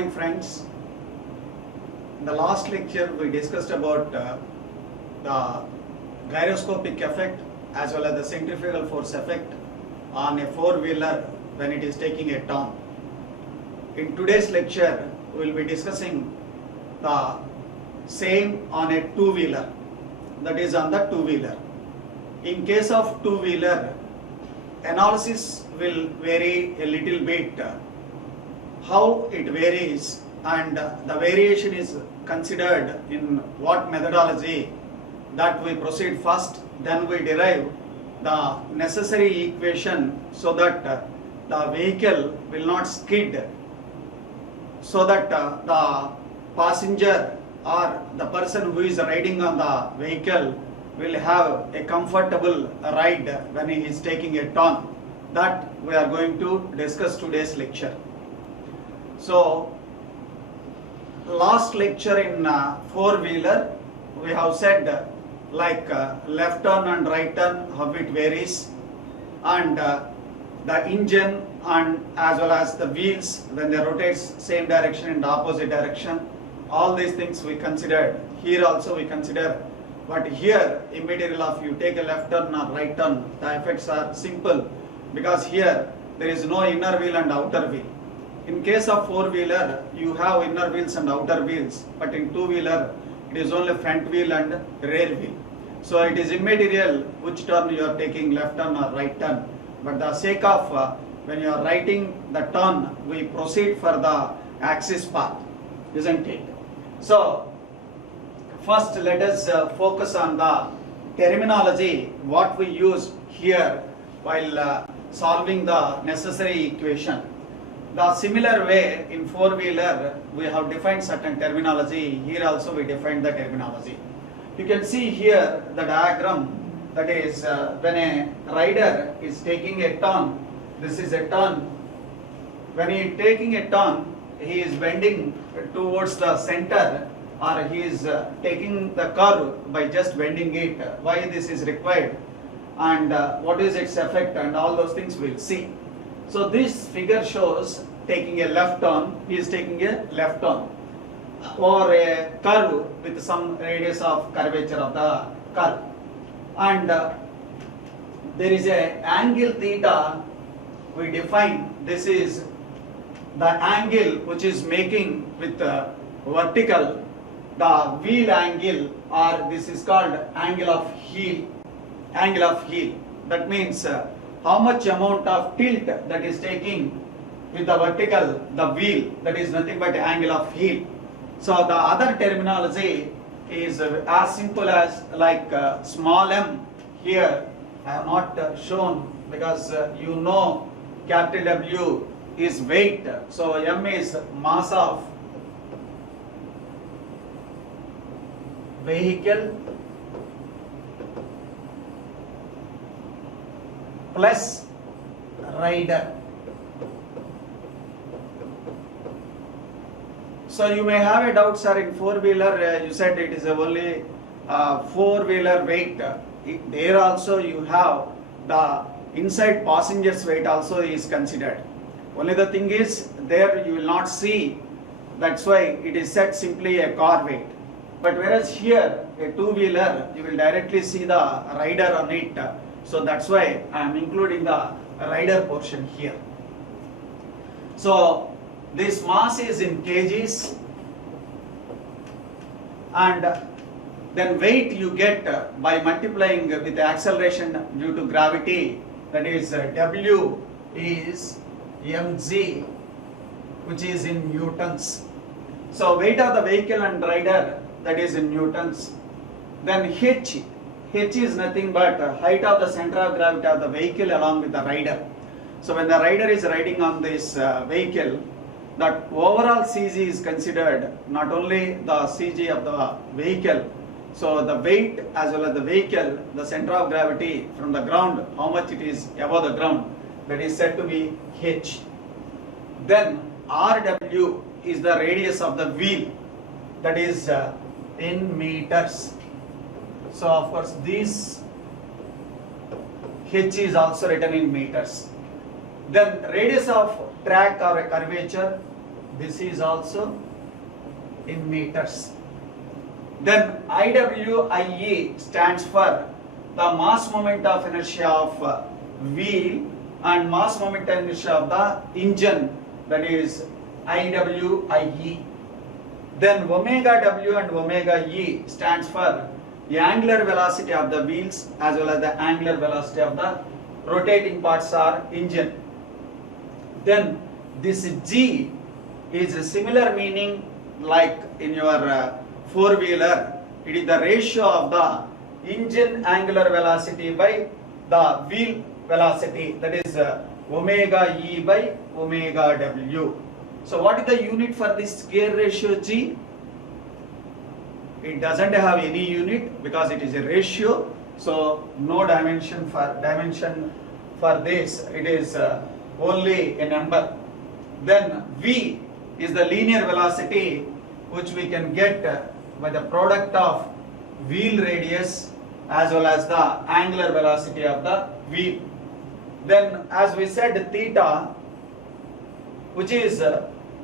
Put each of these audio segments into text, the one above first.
morning, friends. In the last lecture we discussed about the gyroscopic effect as well as the centrifugal force effect on a four-wheeler when it is taking a turn. In today's lecture we will be discussing the same on a two-wheeler, that is on the two-wheeler. In case of two-wheeler, analysis will vary a little bit. How it varies and the variation is considered in what methodology, that we proceed first, then we derive the necessary equation so that the vehicle will not skid, so that the passenger or the person who is riding on the vehicle will have a comfortable ride when he is taking a turn. That we are going to discuss today's lecture. So, last lecture in four-wheeler, we have said like left turn and right turn, how it varies, and the engine and as well as the wheels when they rotate same direction in the opposite direction. All these things we considered. Here also we consider, but here immaterial of you take a left turn or right turn, the effects are simple because here there is no inner wheel and outer wheel. In case of four-wheeler, you have inner wheels and outer wheels, but in two-wheeler, it is only front wheel and rear wheel. So it is immaterial which turn you are taking, left turn or right turn. But the sake of when you are writing the turn, we proceed for the axis path, isn't it? So first let us focus on the terminology, what we use here while solving the necessary equation. The similar way in four-wheeler we have defined certain terminology. Here also we defined the terminology. You can see here the diagram, that is when a rider is taking a turn, this is a turn. When he is taking a turn, he is bending towards the center, or he is taking the curve by just bending it. Why this is required and what is its effect and all those things we will see. So this figure shows taking a left turn, he is taking a left turn or a curve with some radius of curvature of the curve, and there is a angle theta we define. This is the angle which is making with vertical the wheel angle, or this is called angle of heel. Angle of heel, that means how much amount of tilt that is taking with the vertical, the wheel, that is nothing but angle of heel. So the other terminology is as simple as like small m. Here I have not shown because you know capital W is weight. So m is mass of vehicle plus rider. So you may have a doubt, sir, in four-wheeler you said it is only four-wheeler weight. There also you have the inside passenger's weight also is considered. Only the thing is there you will not see, that's why it is said simply a car weight. But whereas here a two-wheeler you will directly see the rider on it. So that's why I am including the rider portion here. So this mass is in kgs, and then weight you get by multiplying with the acceleration due to gravity, that is W is mg, which is in newtons. So weight of the vehicle and rider, that is in newtons. Then h is nothing but height of the center of gravity of the vehicle along with the rider. So when the rider is riding on this vehicle, that overall CG is considered, not only the CG of the vehicle. So the weight as well as the vehicle, the center of gravity from the ground, how much it is above the ground, that is said to be h. Then RW is the radius of the wheel, that is in meters. So of course this h is also written in meters. Then radius of track or a curvature, This is also in meters. Then IWIE stands for the mass moment of inertia of wheel and mass moment of inertia of the engine, that is IWIE. Then omega W and omega E stands for the angular velocity of the wheels as well as the angular velocity of the rotating parts or engine. Then this G is a similar meaning like in your four-wheeler. It is the ratio of the engine angular velocity by the wheel velocity, that is omega E by omega W. So what is the unit for this gear ratio G? It doesn't have any unit because it is a ratio, so no dimension for this. It is only a number. Then V is the linear velocity which we can get by the product of wheel radius as well as the angular velocity of the wheel. Then as we said, theta, which is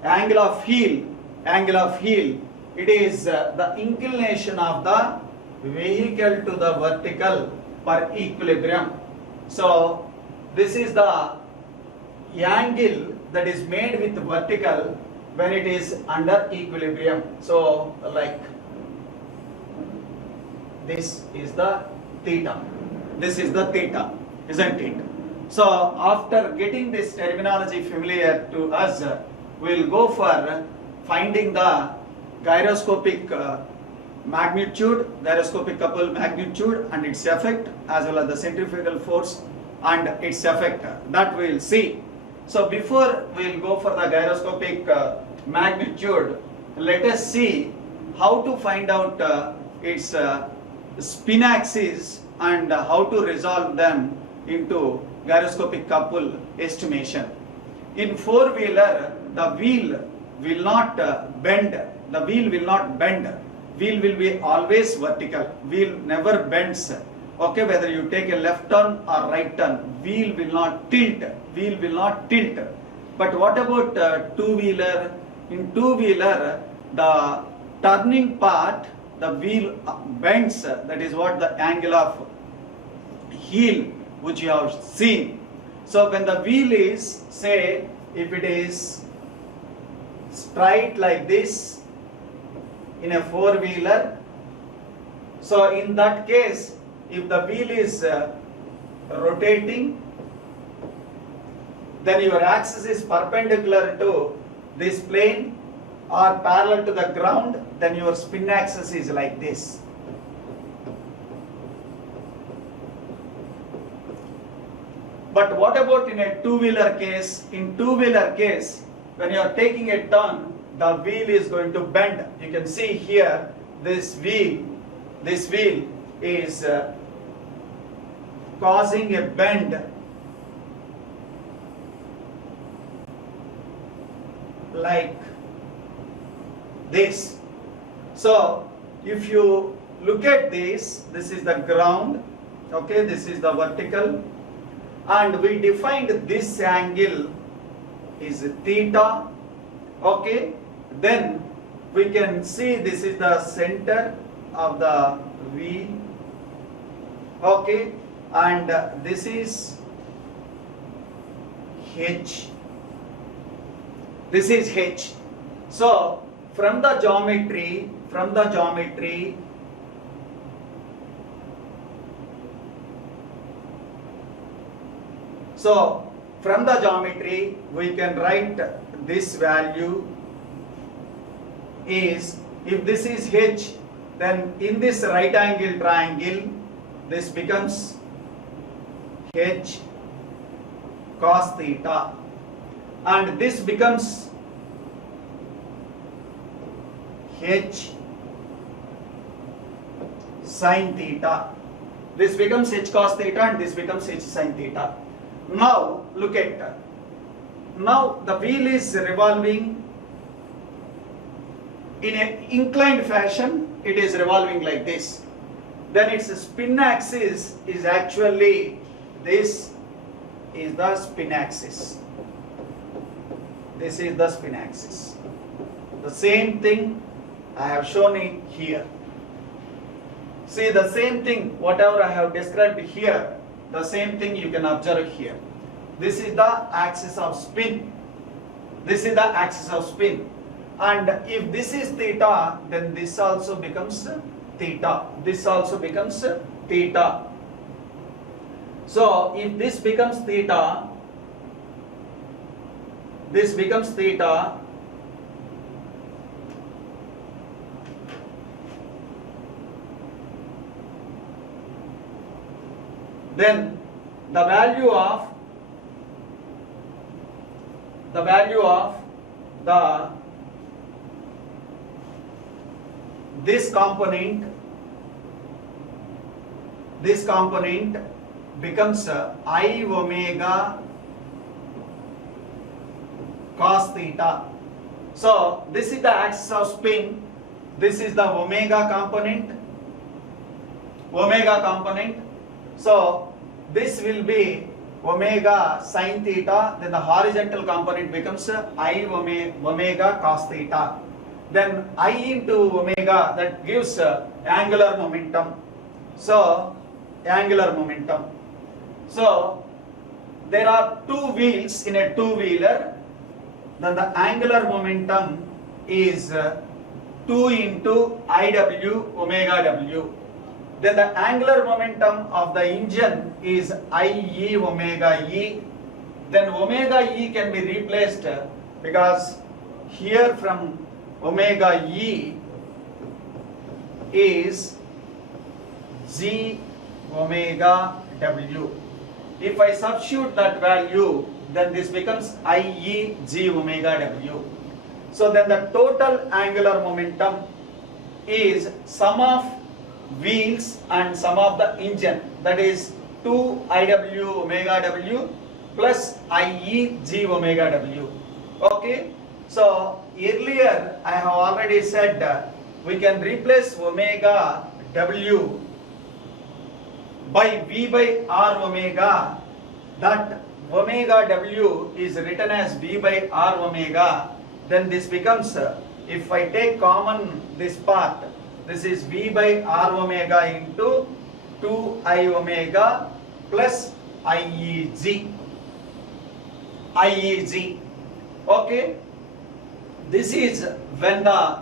angle of heel, it is the inclination of the vehicle to the vertical per equilibrium. So this is the angle that is made with vertical when it is under equilibrium. So like this is the theta. This is the theta, isn't it? So after getting this terminology familiar to us, we will go for finding the gyroscopic magnitude, gyroscopic couple magnitude and its effect, as well as the centrifugal force and its effect. That we will see. So before we will go for the gyroscopic magnitude, let us see how to find out its spin axis and how to resolve them into gyroscopic couple estimation. In four-wheeler, the wheel will not bend. The wheel will not bend. Wheel will be always vertical. Wheel never bends. Okay, whether you take a left turn or right turn, wheel will not tilt. Wheel will not tilt. But what about two-wheeler? In two-wheeler, the turning part, the wheel bends. That is what the angle of heel which you have seen. So when the wheel is, say, if it is straight like this in a four-wheeler, so in that case, if the wheel is rotating, then your axis is perpendicular to this plane or parallel to the ground, then your spin axis is like this. But what about in a two-wheeler case? In two-wheeler case, when you are taking a turn, the wheel is going to bend. You can see here, this wheel is causing a bend like this. So if you look at this is the ground, okay, this is the vertical, and we defined this angle is theta, okay. Then we can see this is the center of the wheel, okay, and this is H. This is H. So from the geometry, we can write this value is, if this is H, then in this right angle triangle, this becomes H cos theta, and this becomes H sin theta. This becomes H cos theta and this becomes H sin theta. Now look at that. Now the wheel is revolving in an inclined fashion. It is revolving like this. Then its spin axis is actually, this is the spin axis. This is the spin axis. the same thing I have shown it here. See, the same thing, whatever I have described here, the same thing you can observe here. This is the axis of spin. This is the axis of spin. And if this is theta, then this also becomes theta. This also becomes theta. So, if this becomes theta, this becomes theta, then the value of the this component becomes I omega cos theta. So this is the axis of spin, this is the omega component. So this will be omega sin theta, then the horizontal component becomes I omega cos theta. Then I into omega, that gives angular momentum. So angular momentum. So there are two wheels in a two-wheeler, then the angular momentum is 2 into IW omega W. Then the angular momentum of the engine is IE omega E. Then omega E can be replaced because here from omega E is G omega W. If I substitute that value, then this becomes IE G omega W. So then the total angular momentum is sum of wheels and sum of the engine, that is 2 IW omega W plus IE G omega W. Okay, so earlier I have already said we can replace omega W by V by R omega. That omega W is written as V by R omega. Then this becomes, if I take common this part, this is V by R omega into 2I omega plus IEG. Okay, this is when the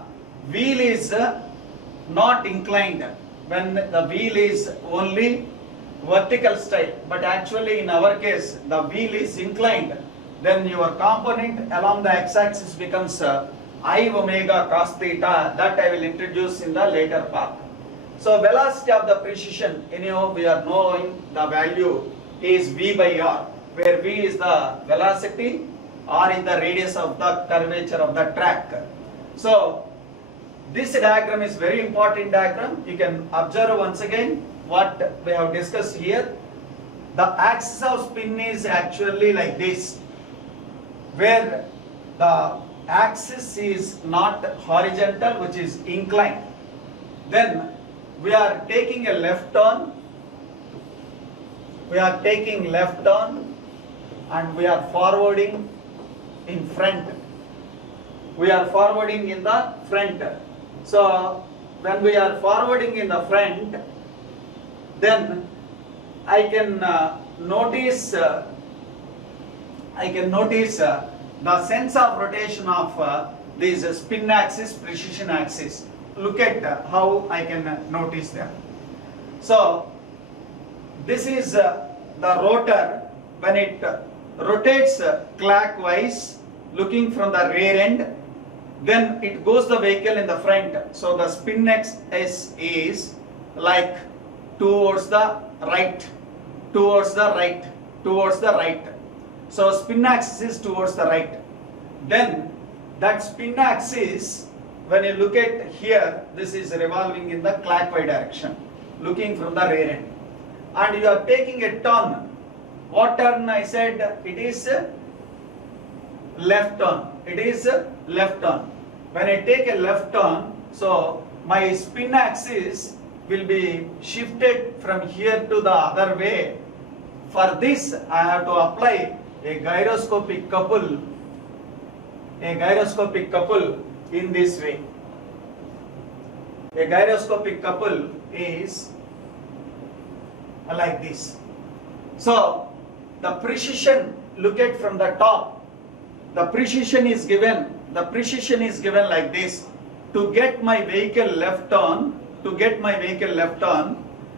wheel is not inclined, when the wheel is only vertical style, but actually in our case the wheel is inclined, then your component along the x-axis becomes I omega cos theta. That I will introduce in the later part. So velocity of the precision, anyhow we are knowing the value is V by R, where V is the velocity, R is the radius of the curvature of the track. So this diagram is very important diagram. You can observe once again what we have discussed here. The axis of spin is actually like this, where the axis is not horizontal, which is inclined. Then we are taking a left turn, and we are forwarding in front. We are forwarding in the front. So when we are forwarding in the front, then I can notice the sense of rotation of this spin axis, precision axis. Look at how I can notice them. So this is the rotor. When it rotates clockwise, looking from the rear end, then it goes the vehicle in the front. So the spin axis is like towards the right. So spin axis is towards the right. Then that spin axis, when you look at here, this is revolving in the clockwise direction, looking from the rear end. And you are taking a turn. What turn I said? It is left turn. When I take a left turn, so my spin axis will be shifted from here to the other way. For this, I have to apply a gyroscopic couple in this way. A gyroscopic couple is like this. So the precision, look at from the top, the precision is given like this. To get my vehicle left turn,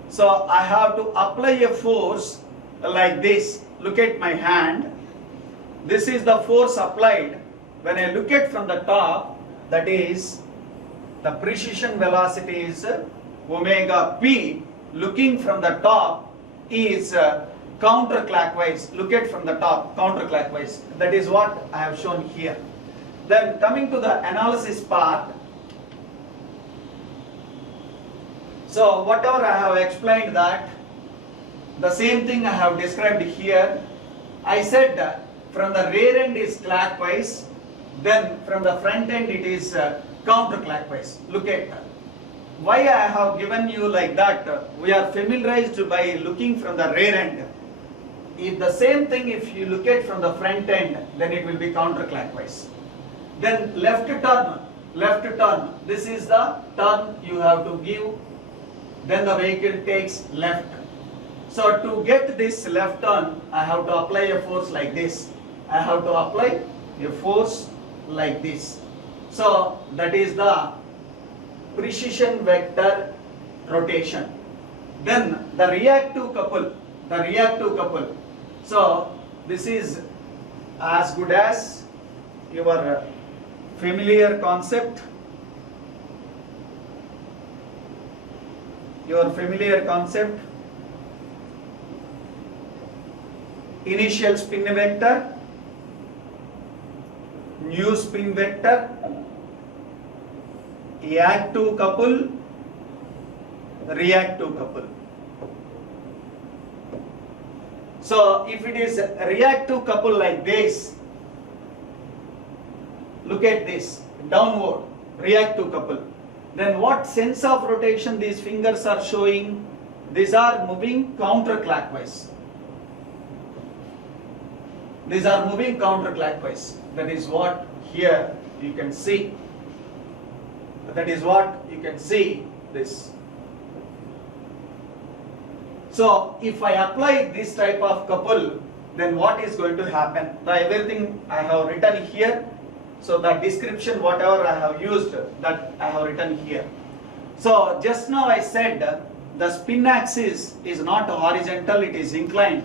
so I have to apply a force like this. Look at my hand. This is the force applied. When I look at from the top, that is the precision velocity is omega p. Looking from the top is counterclockwise. Look at from the top, counterclockwise. That is what I have shown here. Then coming to the analysis part. So whatever I have explained, that the same thing I have described here. I said that from the rear end is clockwise, then from the front end it is counterclockwise. Look at why I have given you like that. We are familiarized by looking from the rear end. If the same thing, if you look at from the front end, then it will be counterclockwise. Then left turn. This is the turn you have to give. Then the vehicle takes left. So to get this left turn, I have to apply a force like this. So that is the precision vector rotation. Then the reactive couple. So this is as good as your familiar concept. Initial spin vector, new spin vector, active couple, reactive couple. So if it is a reactive couple like this, look at this, downward, reactive couple. Then what sense of rotation these fingers are showing? These are moving counterclockwise. That is what here you can see. This. So if I apply this type of couple, then what is going to happen? Everything I have written here. So the description, whatever I have used, that I have written here. So just now I said the spin axis is not horizontal, it is inclined.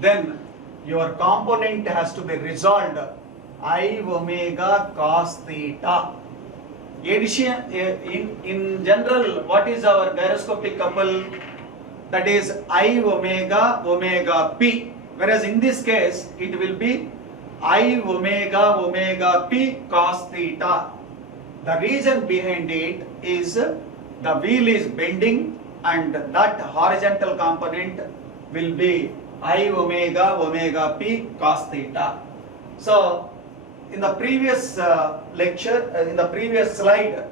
Then your component has to be resolved. I omega cos theta. In general, what is our gyroscopic couple? That is I omega p. Whereas in this case, it will be I omega p cos theta. The reason behind it is the wheel is bending and that horizontal component will be I omega p cos theta. So in the previous lecture, in the previous slide,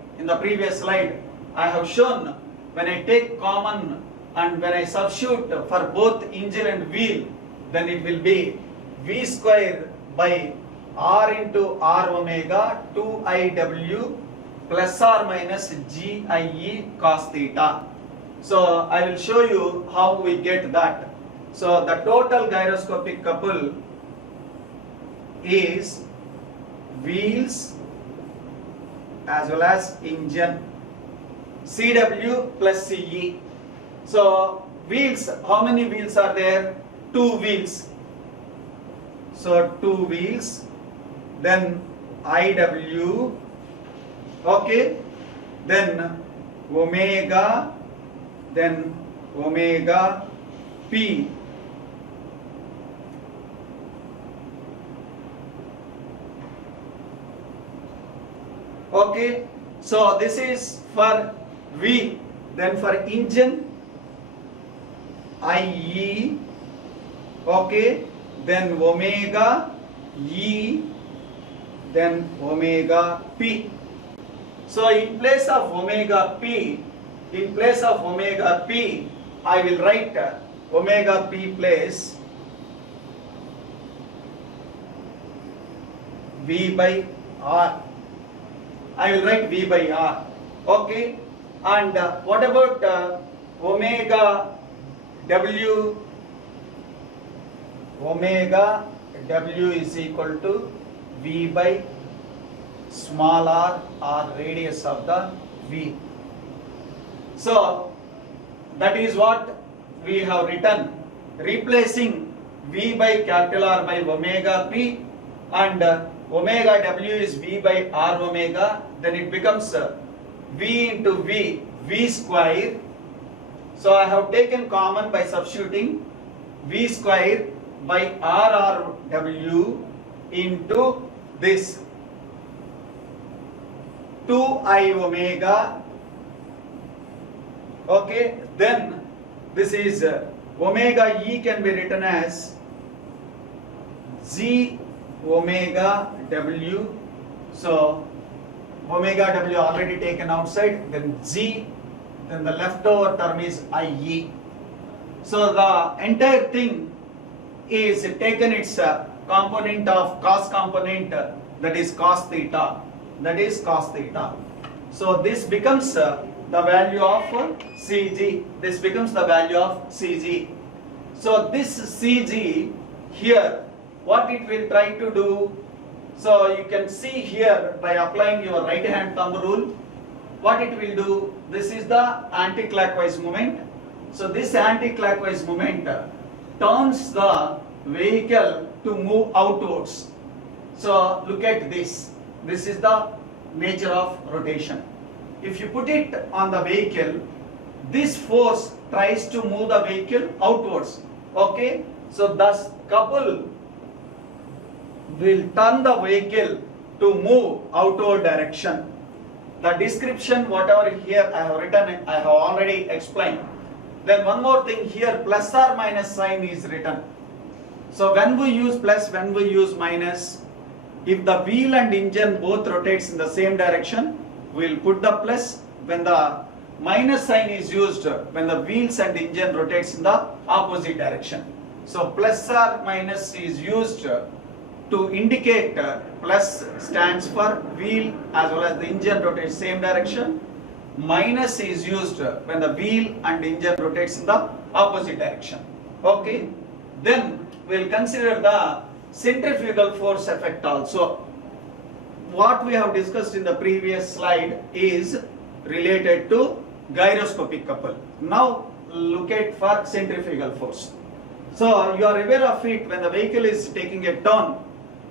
I have shown when I take common and when I substitute for both engine and wheel, then it will be V square by R into R omega 2IW plus or minus GIE cos theta. So I will show you how we get that. So the total gyroscopic couple is wheels as well as engine, CW plus CE. So wheels, how many wheels are there? 2 wheels. So 2 wheels, then IW, okay, then omega P. Okay, so this is for V. Then for engine, IE, okay, then omega E, then omega P. So in place of omega P, I will write omega P place V by R. I will write V by R. Okay. And what about omega W? Omega W is equal to V by small r or radius of the V. So that is what we have written, replacing V by capital R by omega P, and omega W is V by R omega, then it becomes V into V square. So I have taken common by substituting V square by R W into this 2I omega. Okay, then this is omega E can be written as Z omega W. So omega W already taken outside, then Z, then the leftover term is IE. So the entire thing is taken its component of cos component, that is cos theta. So this becomes the value of CG. This becomes the value of CG. So this CG here, what it will try to do, so you can see here by applying your right hand thumb rule, what it will do, this is the anti-clockwise movement. So this anti-clockwise movement turns the vehicle to move outwards. So look at this. This is the nature of rotation. If you put it on the vehicle, this force tries to move the vehicle outwards. Okay, so thus couple will turn the vehicle to move outward direction. The description, whatever here I have written, I have already explained. Then one more thing here, plus or minus sign is written. So when we use plus, when we use minus, if the wheel and engine both rotates in the same direction, we will put the plus. When the minus sign is used, when the wheels and engine rotates in the opposite direction. So plus or minus is used to indicate, plus stands for wheel as well as the engine rotates same direction. Minus is used when the wheel and engine rotates in the opposite direction. Okay. Then we will consider the centrifugal force effect also. What we have discussed in the previous slide is related to gyroscopic couple. Now look at for centrifugal force. So you are aware of it, when the vehicle is taking a turn,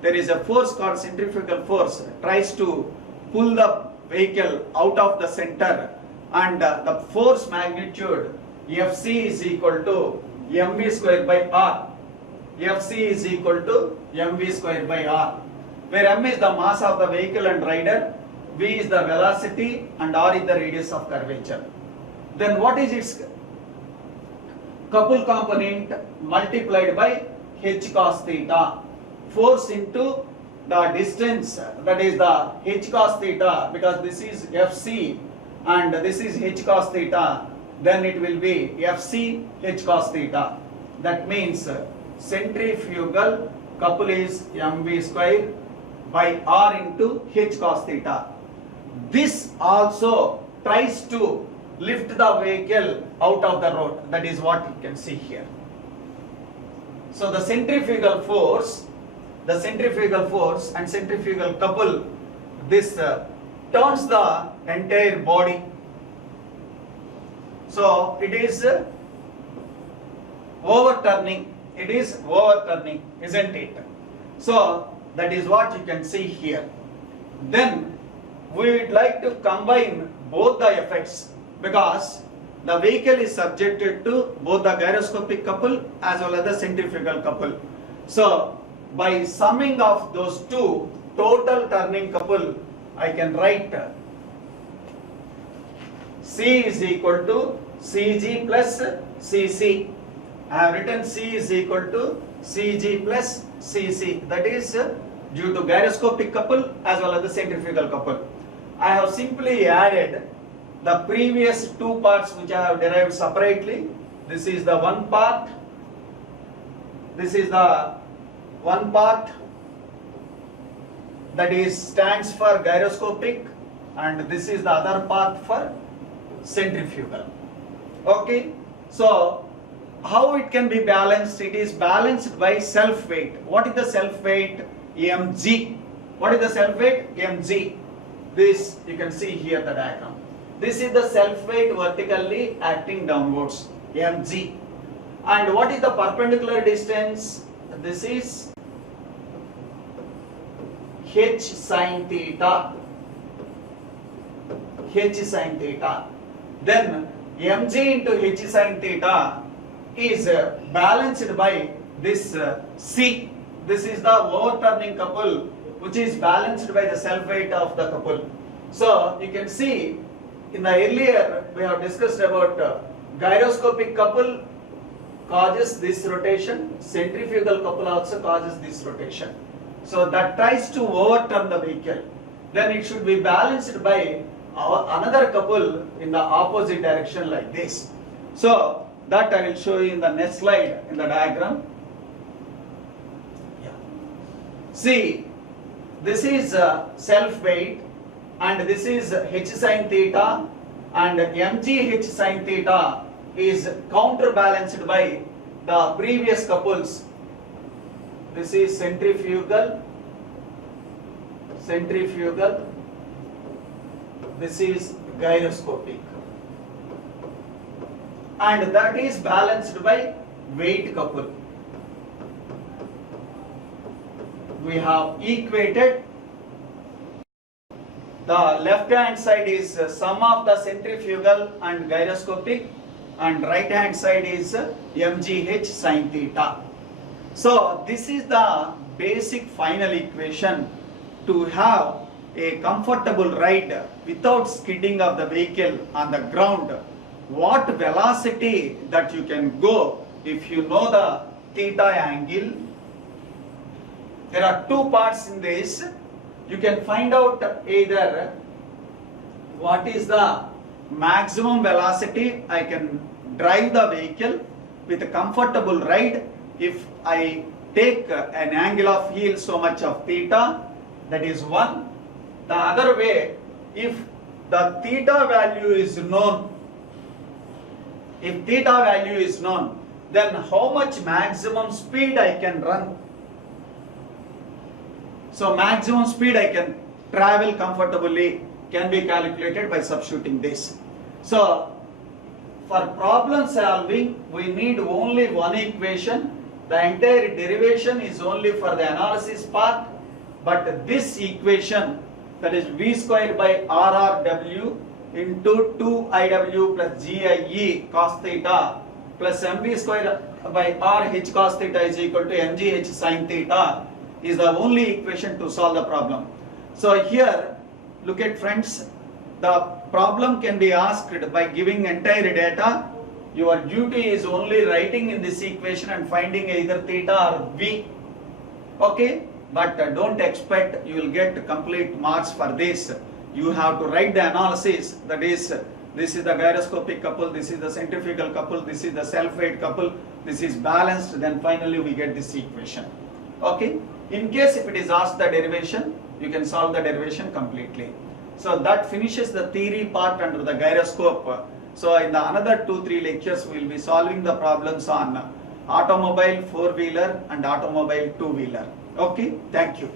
there is a force called centrifugal force, tries to pull the vehicle out of the center, and the force magnitude Fc is equal to mv square by r. Fc is equal to mv square by r, where m is the mass of the vehicle and rider, v is the velocity, and r is the radius of curvature. Then what is its couple component multiplied by h cos theta? Force into the distance, that is the h cos theta, because this is Fc and this is h cos theta, then it will be Fc h cos theta. That means centrifugal couple is mv square by r into h cos theta. This also tries to lift the vehicle out of the road. That is what you can see here. So the centrifugal force and centrifugal couple, this turns the entire body. So it is overturning. It is overturning, isn't it? So that is what you can see here. Then we would like to combine both the effects, because the vehicle is subjected to both the gyroscopic couple as well as the centrifugal couple. So by summing of those two, total turning couple, I can write C is equal to CG plus CC. I have written C is equal to CG plus CC. That is due to gyroscopic couple as well as the centrifugal couple. I have simply added the previous two parts which I have derived separately. This is the one part. This is the one part that is stands for gyroscopic, and this is the other part for centrifugal. Okay, so how it can be balanced? It is balanced by self weight. What is the self weight? mg. What is the self weight? mg. This you can see here the diagram. This is the self weight vertically acting downwards, mg. And what is the perpendicular distance? This is h sin theta. H sin theta. Then mg into h sin theta is balanced by this c. This is the overturning couple which is balanced by the self weight of the couple. So you can see in the earlier we have discussed about gyroscopic couple causes this rotation, centrifugal couple also causes this rotation. So that tries to overturn the vehicle. Then it should be balanced by another couple in the opposite direction like this. So that I will show you in the next slide in the diagram. Yeah. See, this is self weight and this is h sin theta, and mg h sin theta is counterbalanced by the previous couples. This is centrifugal, this is gyroscopic, and that is balanced by weight couple. We have equated. The left hand side is sum of the centrifugal and gyroscopic, and right hand side is mgh sin theta. So this is the basic final equation to have a comfortable ride without skidding of the vehicle on the ground. What velocity that you can go if you know the theta angle. There are two parts in this. You can find out either what is the maximum velocity I can drive the vehicle with a comfortable ride if I take an angle of heel so much of theta, that is one. The other way, if the theta value is known, then how much maximum speed I can run. So maximum speed I can travel comfortably can be calculated by substituting this. So for problem solving we need only one equation. The entire derivation is only for the analysis part, but this equation, that is v square by rrw into 2iw plus GIE cos theta plus mv square by rh cos theta is equal to mgh sin theta, is the only equation to solve the problem. So here, look at friends, the problem can be asked by giving entire data. Your duty is only writing in this equation and finding either theta or v. Okay, but don't expect you will get complete marks for this. You have to write the analysis, that is, this is the gyroscopic couple, this is the centrifugal couple, this is the self-weight couple, this is balanced, then finally we get this equation. Okay, in case if it is asked the derivation, you can solve the derivation completely. So that finishes the theory part under the gyroscope. So in the another 2-3 lectures we will be solving the problems on automobile 4-wheeler and automobile 2-wheeler. Okay, thank you.